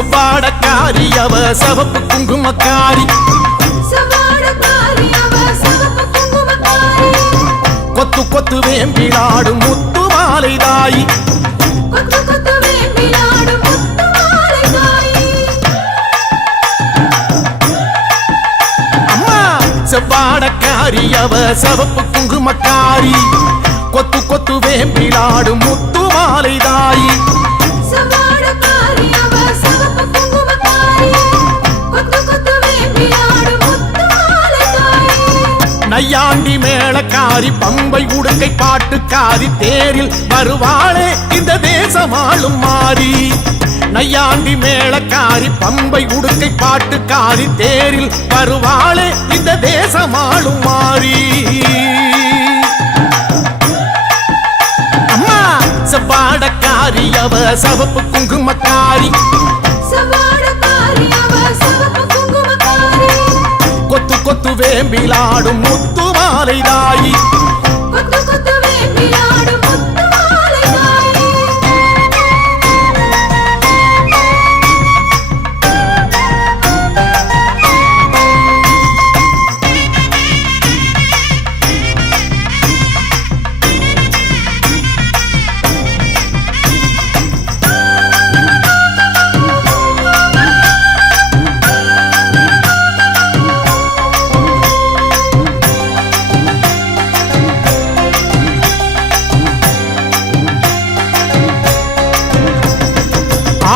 செவ்வாடக்காரி அவ சிவப்பு குங்குமக்காரி கொத்து கொத்து வேம்பிலாடும் முத்து மாலை தாயி அம்மா செவ்வாடக்காரி அவ சிவப்பு குங்குமக்காரி கொத்து கொத்து வேம்பிலாடும் முத்து மாலை தாயி நையாண்டி மேளக்காரி பம்பை உடுக்கை பாட்டுக்காரி தேரில் வருவாளே இந்த தேசமாளும் மாறி நையாண்டி மேளக்காரி பம்பை உடுக்கை பாட்டுக்காரி தேரில் வருவாளே இந்த தேசமாளும் மாறி அம்மா செவ்வாடக்காரி அவ சிவப்பு குங்குமக்காரி கொத்து கொத்து வேம்பிலாடும் முத்து மாலை தாயி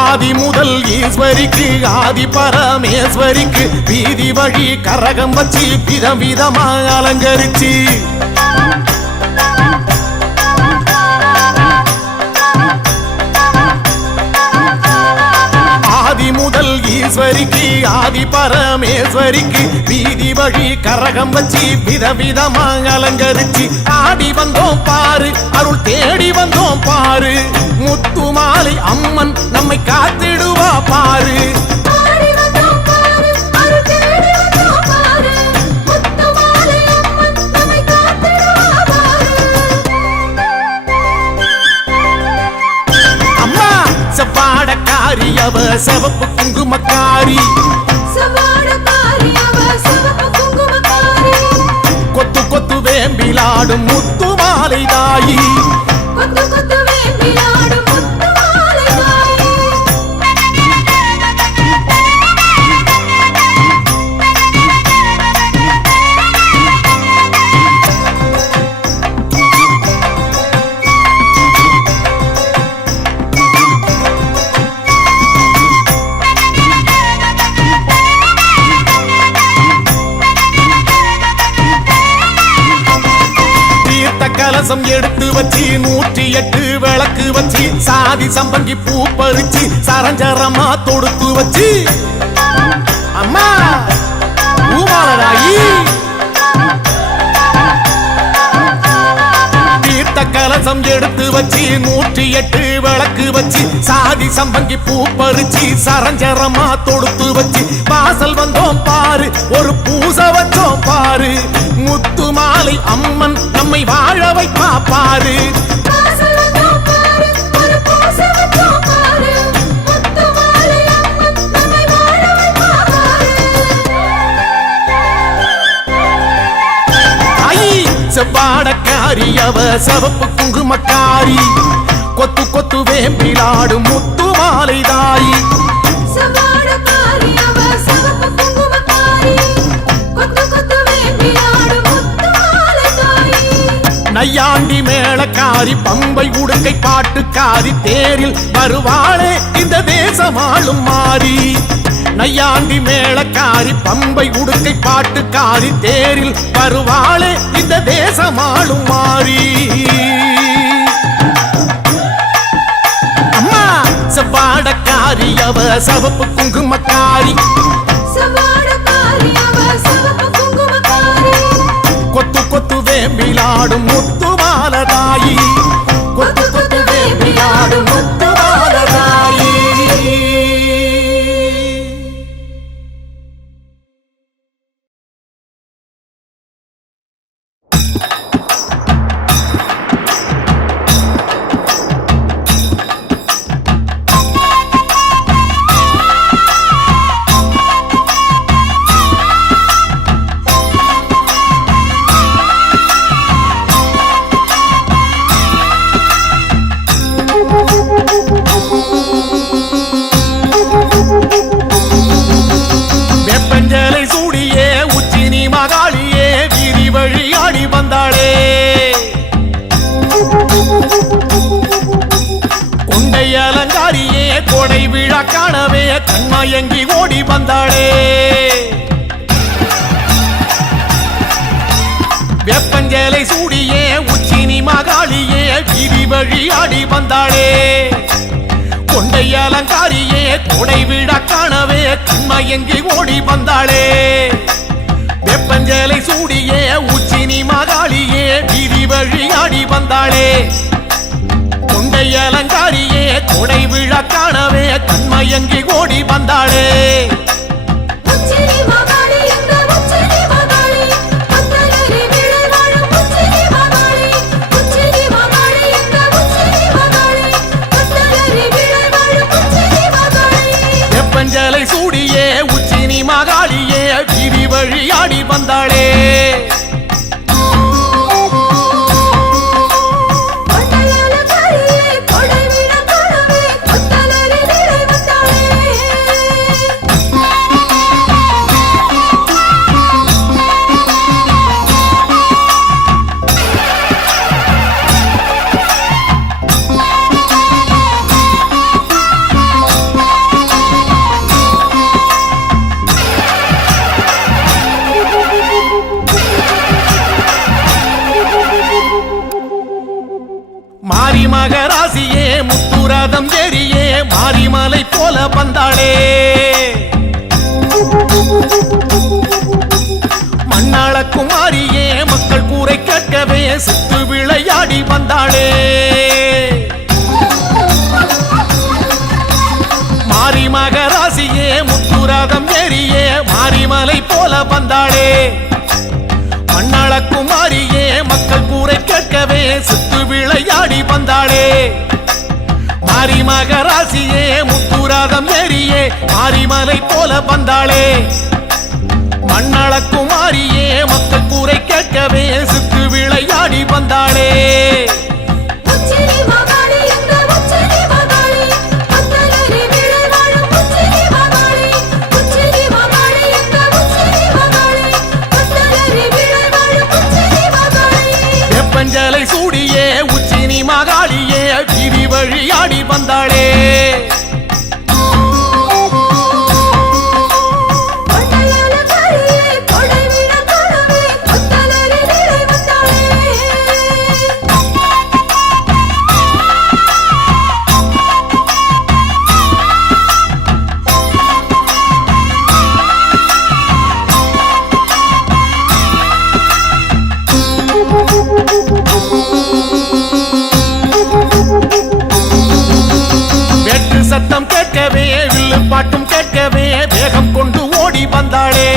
ஆதி முதல் ஈஸ்வரிக்கு ஆதி பரமேஸ்வரிக்கு வீதி வழி கரகம் வச்சு விதம் விதமா அலங்கரிச்சு ஆதி முதல் ஈஸ்வரிக்கு ஆதி பரமேஸ்வரிக்கு வீதி வழி கரகம் வச்சு விதவிதமா அலங்கரிச்சு ஆடி வந்தோம் பாரு அருள் தேடி வந்தோம் பாரு முத்து மாலை அம்மன் நம்மை காத்திடுவா பாரு அம்மா செவ்வாடக்காரி அவ சிவப்பு குங்குமக்காரி கொத்து கொத்து வேம்பிலாடும் முத்து மாலை தாயி கலசம் எடுத்து வச்சு 108 விளக்கு வச்சு சாதி சம்பங்கி பூ பறிச்சு சரஞ்சரமா தொடுத்து வச்சு அம்மா பூமாலராயி தீர்த்த கலசம் எடுத்து வச்சு 108 விளக்கு வச்சு சாதி சம்பங்கி பூ பறிச்சு சரஞ்சரமா தொடுத்து வச்சு வாசல் வந்தோம் பாரு ஒரு பூசை வச்சோம் பாரு முத்து மாலை அம்மன் நம்மை வாழ வைப்பா பாரு செவ்வாடக்காரி அவ சிவப்பு குங்குமக்காரி கொத்து கொத்து வேம்பிலாடும் முத்து மாலை தாயி நையாண்டி மேளக்காரி பம்பை உடுக்கை பாட்டுக்காரி தேரில் வருவாளே இந்த தேசமாளும் மாறி நையாண்டி மேளக்காரி பம்பை உடுக்கை பாட்டுக்காரி தேரில் வருவாளே இந்த தேசமாளும் மாறி அம்மா செவ்வாடக்காரி அவ சிவப்பு குங்குமக்காரி கொத்து கொத்து வேம்பிலாடும் முத்து மாலை தாயி கொத்து கொத்து வேம்பிலாடும் முத்து மாலை தாயி கண்மயங்கி ஓடி வந்தாளே வெப்பஞ்சேலை சூடியே உச்சினி மகாளியே வீதி வழி ஆடி வந்தாளே கொண்டை அலங்காரியே கொடை விழா காணவே கண்மயங்கி ஓடி வந்தாளே வெப்பஞ்சேலை சூடியே உச்சினி மகாளியே வீதி வழி ஆடி வந்தாளே கொண்டை அலங்காரியே கொடை விழா காணவே கண்மயங்கி ஓடி வந்தாளே வெப்பஞ்சேலை சூடியே உச்சினி மகாளியே வீதி வழி ஆடி வந்தாளே மாரி மகராசியே முத்துரதம் ஏறியே மாரிமலை போல வந்தாளே மண்ணாள குமாரியே மக்கள் கூரை கேட்கவே சுத்து விளையாடி வந்தாளே மாரி மகராசியே முத்துரதம் ஏறியே மாரிமலை போல வந்தாளே மண்ணாள குமாரியே மக்கள் கூரை கேட்கவே சுத்து விளையாடி வந்தாளே மாரி மகராசியே முத்துரதம் ஏறியே மாரிமலை போல வந்தாளே மண்ணாள குமாரியே மக்கள் கூரை கேட்கவே சுத்து விளையாடி வந்தாளே வெப்பஞ்சேலை சூடியே உச்சினி மகாளியே வீதி வழி ஆடி வந்தாளே சத்தம் கேட்கவே வில்லு பாட்டும் கேட்கவே வேகம் கொண்டு ஓடி வந்தாளே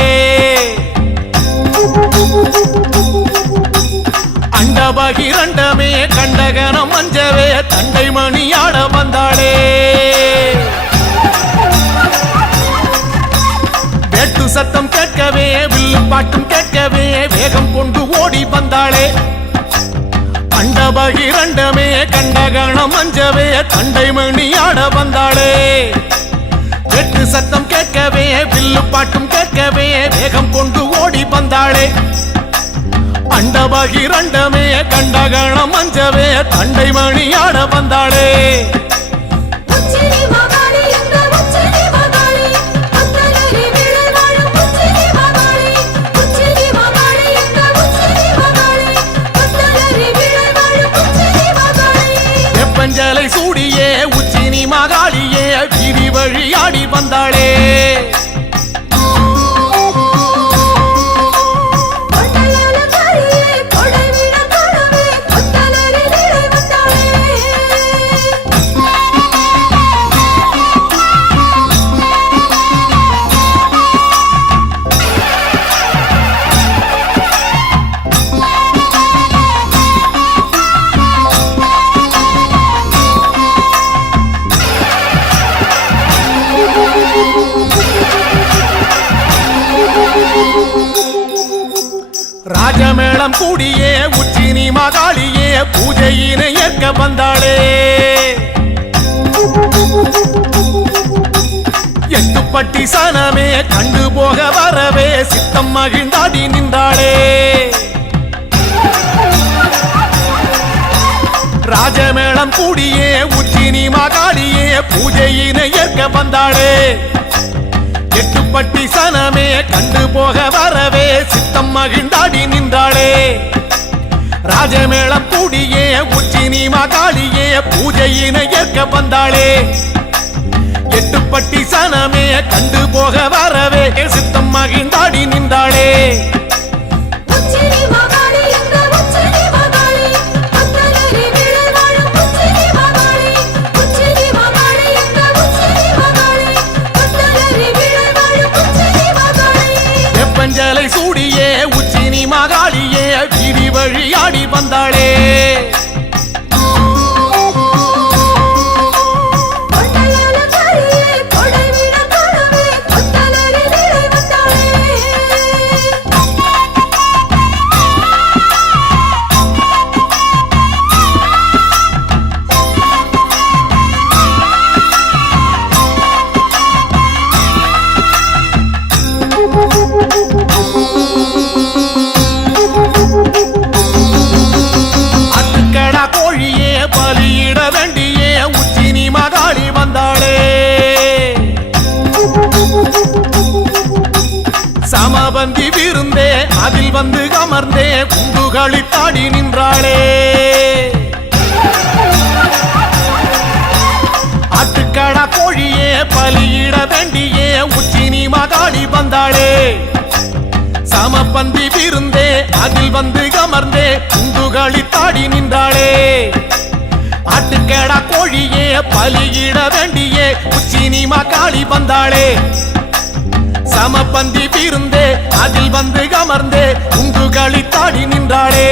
அண்டபகிரண்டமே கண்டகனம் மஞ்சவே தண்டை மணியாட வந்தாளே வேட்டு சத்தம் கேட்கவே வில்லு பாட்டும் கேட்கவே வேகம் கொண்டு ஓடி வந்தாளே அண்டபகிரண்டமே கண்டகணம் மஞ்சவே தண்டை மணியாட வந்தாளே வெட்டு சத்தம் கேட்கவே வில்லு பாட்டும் கேட்கவே வேகம் கொண்டு ஓடி வந்தாளே அண்டபகிரண்டமே கண்டகணம் மஞ்சவே தண்டை மணியாட வந்தாளே வெப்பஞ்சேலை சூடியே உச்சினி மகாளியே வீதி வழி ஆடி வந்தாளே ராஜமேளம் கூடியே உச்சினி மகாளியே பூஜையினை ஏற்க வந்தாளே எட்டுப்பட்டி சனமே கண்டு போக வரவே சித்தம் மகிழ்ந்தாடி நின்றாளே ராஜமேளம் கூடியே உச்சினி மகாளியே பூஜையினை ஏற்க வந்தாளே எட்டுப்பட்டி சனமே கண்டு போக வரவே சித்தம் மகிழ்ந்தாடி நின்றாளே ராஜமேளம் கூடியே உச்சினி மகாளியே பூஜையினை ஏற்க வந்தாளே எட்டுப்பட்டி சனமே கண்டு போக வரவே சித்தம் மகிழ்ந்தாடி நின்றாளே வெப்பஞ்சலை சூடியே உச்சினி மகாளியே வீதி வழியாடி வந்தாளே சமபந்தி விருந்தே அதில் வந்து அமர்ந்தே குண்டுகளி தாடி நின்றாளே ஆட்டுக்கடா கோழியே பலியிட வேண்டியே உச்சினி மகாளி வந்தாளே சமபந்தி விருந்தே அதில் வந்து அமர்ந்தே குண்டுகளி தாடி நின்றாளே ஆட்டுக்கடா கோழியே பலியிட வேண்டியே உச்சினி மகாளி வந்தாளே சமபந்தி விருந்தே அதில் வந்து அமர்ந்தே குண்டுகளி தாடி நின்றாளே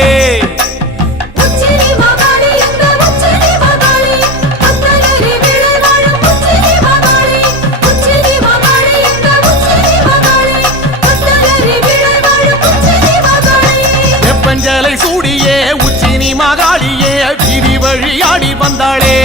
வெப்பஞ்சலை சூடியே உச்சினி மகாளியே வீதி வழியாடி வந்தாளே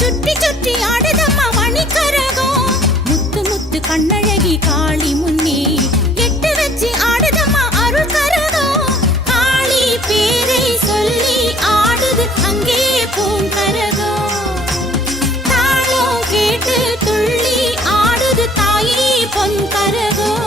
சுற்றி சுற்றி ஆடுதம்மா மணிக்கரகம் முத்து முத்து கண்ணழகி காளி முன்னே எட்டு வச்சு ஆடுதம்மா அருள் கரகம் காளி பேரை சொல்லி ஆடுது அங்கே பூங்கரகம் தாளம் கேட்டு துள்ளி ஆடுது தாயே பொன் கரகம்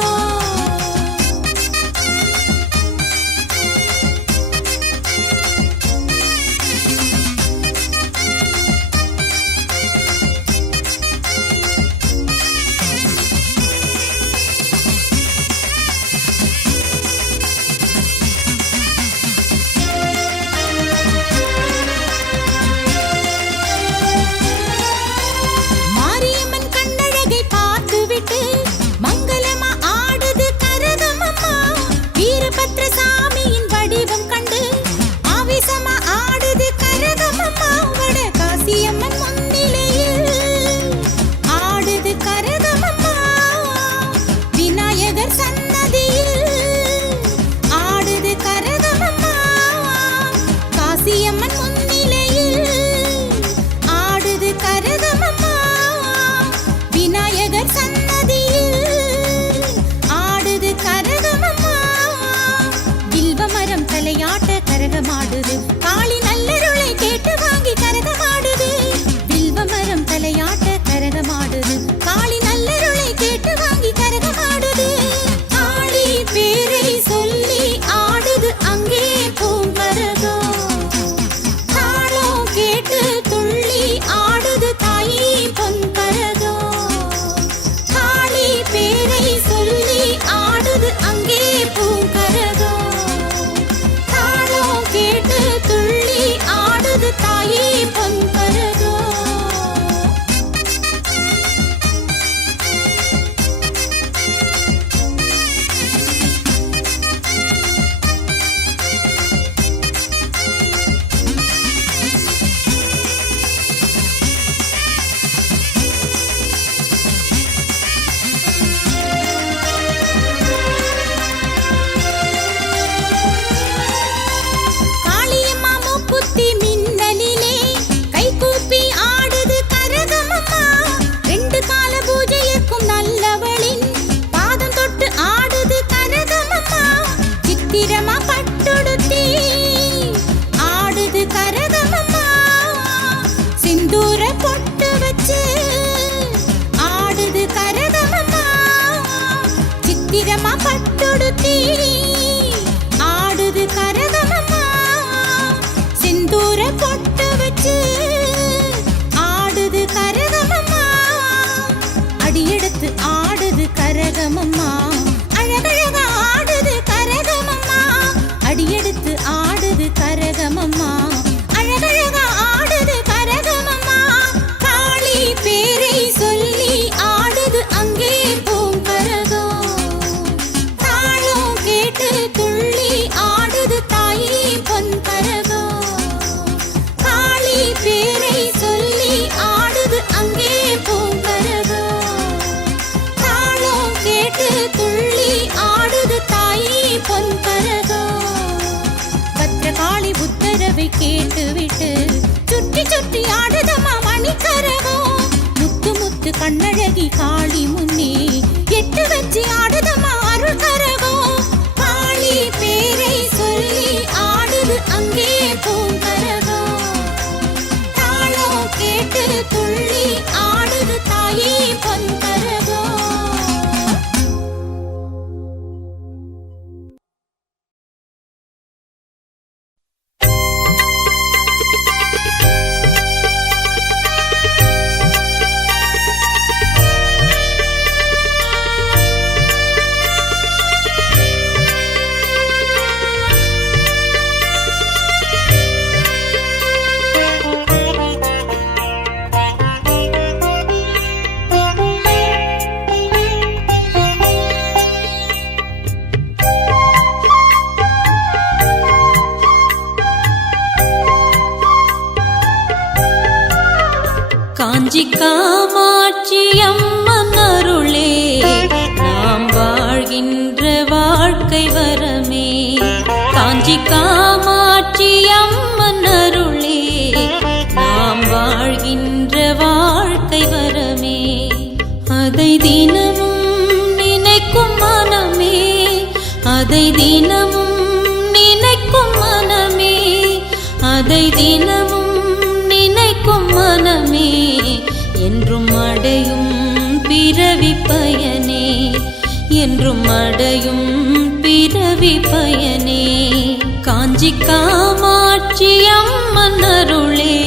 எட்டு கண்ணழகி காளி முன்னே எட்டு வச்சு ஆடுதம்மா அருள் கரகம். காளி பேரை சொல்லி ஆடுது அங்கே பூங்கரகம். தாளம் கேட்டு துள்ளி ஆடுது தாயே பொன்கரகம். காஞ்சி காமாட்சி அம்மன் அருளே நாம் வாழ்கின்ற வாழ்க்கை வரமே. காஞ்சி காமாட்சி அம்மன் அருளே நாம் வாழ்கின்ற வாழ்க்கை வரமே. அதை தினமும் நினைக்கும் மனமே, அதை தினமும் நினைக்கும் மனமே, அதை தினமும் நினைக்கும் மனமே என்றும் அடையும் பிறவி பயனே, என்றும் அடையும் பிறவி பயனே. காஞ்சி காமாட்சி அம்மன் அருளே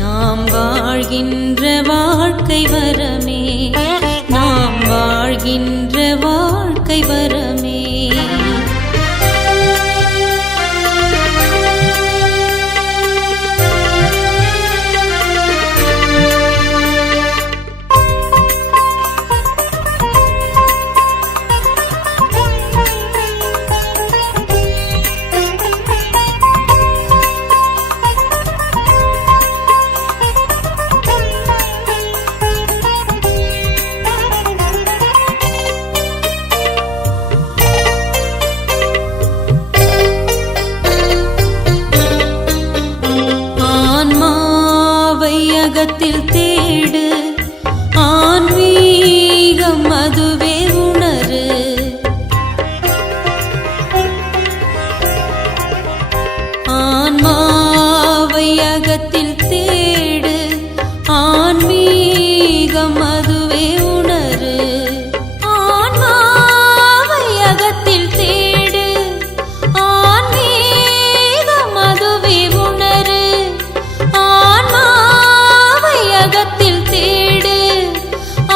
நாம் வாழ்கின்ற வாழ்க்கை வரமே, நாம் வாழ்கின்ற வாழ்க்கை வரமே. ஆன்மாவையகத்தில் தேடு, ஆன்மீகம் அதுவே உணரு. ஆன்மாவையகத்தில் தேடு, ஆன்மீகம் அதுவே உணரு. ஆன்மாவையகத்தில் தேடு, ஆன்மீகம் அதுவே உணரு. ஆன்மாவையகத்தில் தேடு,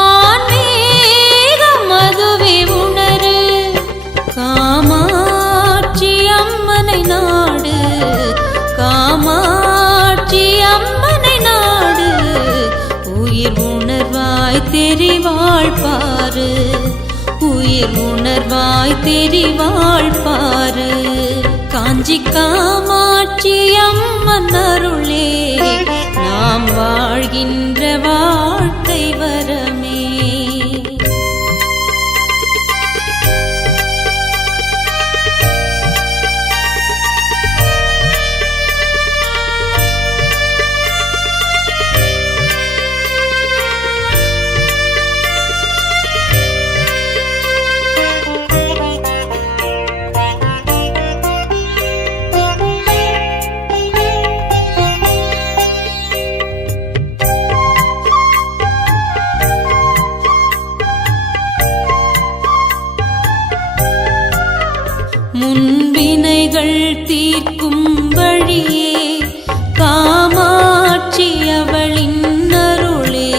ஆன்மீகம் அதுவே உணரு. காமாட்சி அம்மனை நாடு, காமாட்சி அம்மனை நாடு. உயிர் உணர்வாய் தெரிவாள் பாரு, உயிர் உணர்வாய் தெரிவாள் பாரு. காஞ்சி காமாட்சி அம்மன் அருளே நாம் வாழ்கின்ற வாழ்க்கை வரமே. முன்வினைகள் தீர்க்கும் வழியே காமாட்சி அவளின் அருளே.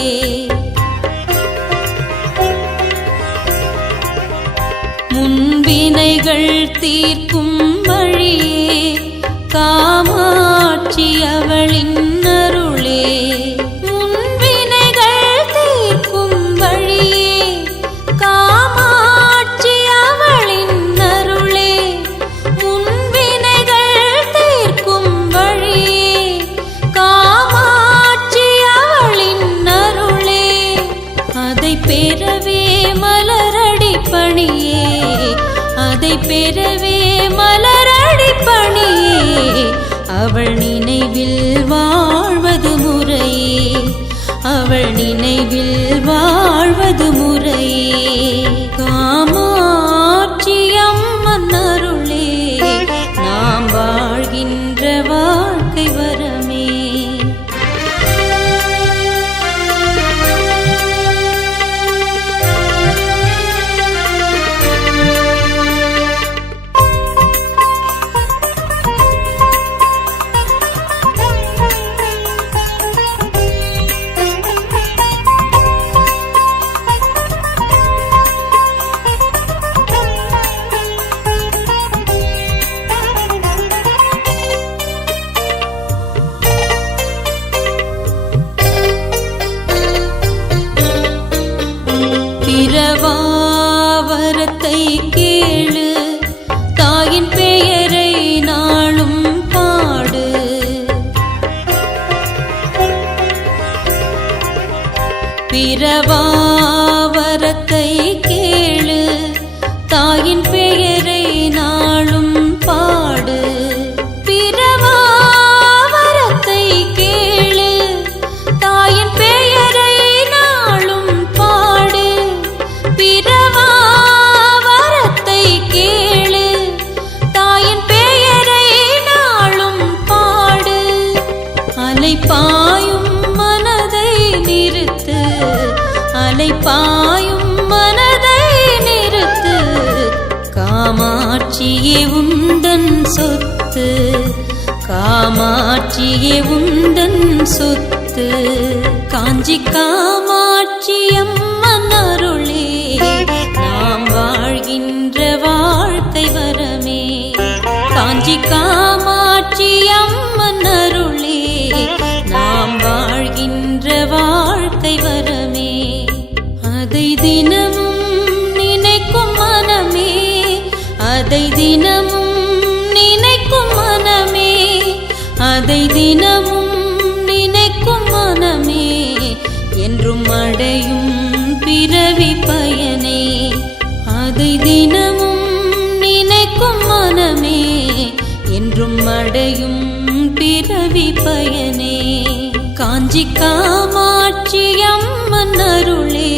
முன்வினைகள் தீர்க்கும் வழியே காமாட்சி அவளின் அருளே. முன்வினைகள் தீர்க்கும் வழியே காமாட்சி அவளின் அருளே. முன்வினைகள் தீர்க்கும் வழியே காமாட்சி அவளின் அருளே. அதை பெறவே மலரடி பணியே, அதை பெறவே மலரடி பணியே. அவள் நினைவில் வாழ்வது முறையே, அவள் அவள் நினைவில் வாழ்வது முறையே காமாட்சி அம்மன் அருளே நாம் வாழ்கின்ற வாழ்க்கை வரமே பிரவாவரத்தை கேளு தாயின் பெயரை நாளும் பாடு பிரவாவரத்தை கேளு தாயின் பெயரை நாளும் பாடு பிரவாவரத்தை கேளு தாயின் பெயரை நாளும் பாடு பிரவாவரத்தை கேளு தாயின் பெயரை நாளும் பாடு அலைபாயும் மனதை நிறுத்து அலைபாயும் மனதை நிறுத்து காமாட்சியே உந்தன் சொத்து காமாட்சியே உந்தன் சொத்து காஞ்சி காமாட்சி அம்மன் அருளே நாம் வாழ்கின்ற வாழ்க்கை வரமே காஞ்சி காமாட்சி அம்மன் அருளே நாம் வாழ்கின்ற வாழ்க்கை வரமே அதை தினமும் நினைக்கும் மனமே அதை தினமும் நினைக்கும் மனமே அதை தினமும் நினைக்கும் மனமே என்றும் அடையும் பிறவி பயனே அதை தினமும் நினைக்கும் மனமே என்றும் அடையும் பிறவி பயனே காஞ்சி காமாட்சி அம்மன் அருளே